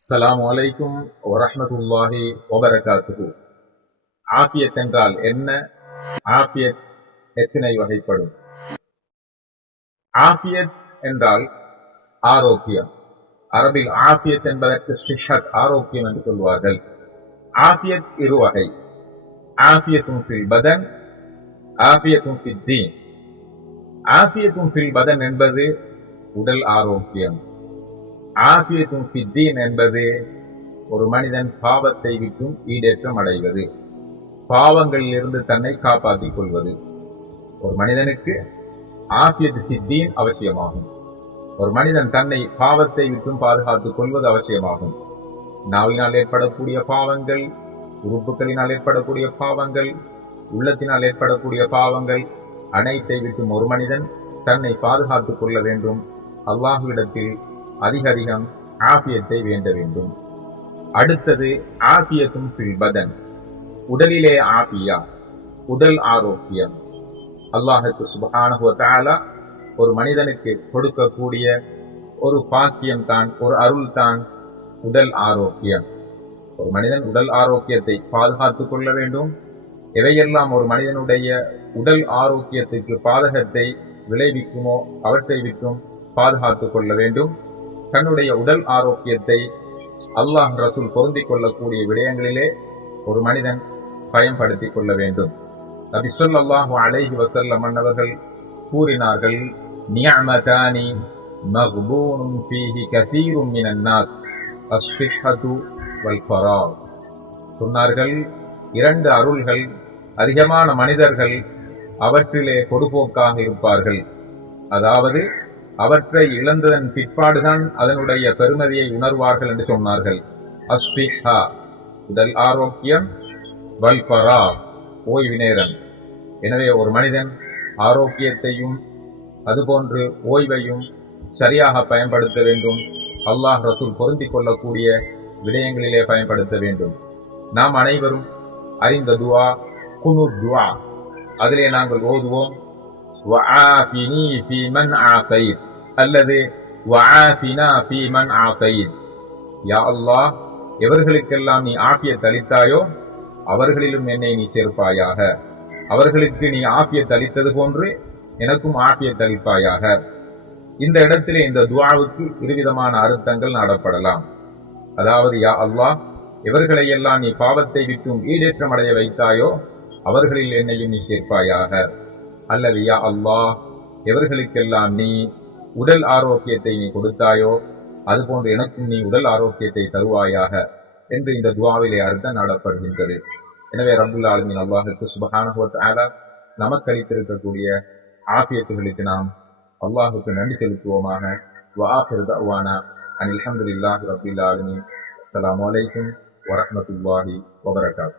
அஸ்லாம் வலைக்கும் வரமத்துல்லாஹி ஒபரகாத்து ஆஃபியத் என்றால் என்ன? ஆபியத் எத்தனை வகைப்படும்? ஆஃபியத் என்றால் ஆரோக்கியம். அரபில் ஆஃபியத் என்பதற்கு சிஹத் ஆரோக்கியம் என்று சொல்வார்கள். ஆஃபியத் இரு வகை. ஆஃபியத்தும் ஃபில் பதன் ஆஃபியத்தும் ஃபில் தீன் ஆஃபியத்தும் ஃபில் பதன் என்பது உடல் ஆரோக்கியம். ஆசியத்தும் சித்தீன் என்பது ஒரு மனிதன் பாவத்தை விட்டும் ஈடேற்றம் அடைவது. பாவங்களில் இருந்து தன்னை காப்பாற்றிக் கொள்வது. ஒரு மனிதனுக்கு ஆசியத்து சித்தீன் அவசியமாகும். ஒரு மனிதன் தன்னை பாவத்தை விட்டும் பாதுகாத்துக் கொள்வது அவசியமாகும். நாவினால் ஏற்படக்கூடிய பாவங்கள் உறுப்புகளினால் ஏற்படக்கூடிய பாவங்கள் உள்ளத்தினால் ஏற்படக்கூடிய பாவங்கள் அனைத்தை விட்டும் ஒரு மனிதன் தன்னை பாதுகாத்துக் கொள்ள வேண்டும். அல்லாஹுவிடத்தில் அதிக அதிகம் ஆபியத்தை வேண்ட வேண்டும். அடுத்தது ஆபியத்தும் பதன் உடலிலே ஆபியா உடல் ஆரோக்கியம். அல்லாஹுக்கு சுபகானுவ ஒரு மனிதனுக்கு கொடுக்கக்கூடிய ஒரு பாக்கியம் தான் ஒரு அருள் தான் உடல் ஆரோக்கியம். ஒரு மனிதன் உடல் ஆரோக்கியத்தை பாதுகாத்துக் கொள்ள வேண்டும். எவையெல்லாம் ஒரு மனிதனுடைய உடல் ஆரோக்கியத்துக்கு பாதகத்தை விளைவிக்குமோ அவற்றை விட்டும் பாதுகாத்துக் கொள்ள வேண்டும். தன்னுடைய உடல் ஆரோக்கியத்தை அல்லாஹ் ரசூல் பொருந்திக் கொள்ளக்கூடிய விடயங்களிலே ஒரு மனிதன் பயன்படுத்திக் கொள்ள வேண்டும். நபி சொல்லாஹு அலைஹி வசல்ல மன்னவர்கள் கூறினார்கள் நியமதானி மஹ்பூனும் ஃபீஹி கதீரும் மினன் நாஸ் அஸ்ஃபிஹது வல் ஃபராக் சொன்னார்கள் இரண்டு அருள்கள் அதிகமான மனிதர்கள் அவற்றிலே கொடுபோக்காக இருப்பார்கள். அதாவது அவற்றை இழந்ததன் பிற்பாடுதான் அதனுடைய பெருமதியை உணர்வார்கள் என்று சொன்னார்கள் அஸ்விஹா உடல் ஆரோக்கியம் வல்பரா ஓய்வு நேரம் எனவே ஒரு மனிதன் ஆரோக்கியத்தையும் அதுபோன்று ஓய்வையும் சரியாக பயன்படுத்த வேண்டும் அல்லாஹ் ரசூல் பொருந்திக் கொள்ளக்கூடிய விடயங்களிலே பயன்படுத்த வேண்டும் நாம் அனைவரும் அறிந்த துவா குனு துவா அதிலே நாங்கள் ஓதுவோம் وعافني في من عافيت அல்லது வஆஃபினா ஃபீ மன் ஆஃபைத். யா அல்லாஹ் எவர்களுக்கெல்லாம் நீ ஆஃபியத் அளித்தாயோ அவர்களிலும் என்னை நீ சேர்ப்பாயாக. அவர்களுக்கு நீ ஆஃபியத் அளித்தது போன்று எனக்கும் ஆஃபியத் அளிப்பாயாக. இந்த இடத்திலே இந்த துவாவுக்கு இருவிதமான அர்த்தங்கள் நாடப்படலாம். அதாவது யா அல்லாஹ் எவர்களையெல்லாம் நீ பாவத்தை விட்டும் ஈடேற்றம் அடைய வைத்தாயோ அவர்களில் என்னையும் நீ சேர்ப்பாயாக. அல்லது யா அல்லாஹ் எவர்களுக்கெல்லாம் நீ உடல் ஆரோக்கியத்தை நீ கொடுத்தாயோ அதுபோன்று எனக்கும் நீ உடல் ஆரோக்கியத்தை தருவாயாக என்று இந்த துவாவிலே அர்த்தம் நாடப்படுகின்றது. எனவே ரபுல் ஆலமின் அல்லாஹுக்கு சுபகான நமக்கு அளித்திருக்கக்கூடிய ஆபியத்துகளுக்கு நாம் அல்லாஹுக்கு நன்றி செலுத்துவோமாக. வாஹிர் தவானா அனில் அஹமதுல்லாஹி ரபுல் ஆலமின். அஸ்லாம் வலைக்கும் வரமத்துல்லாஹி வபரகாத்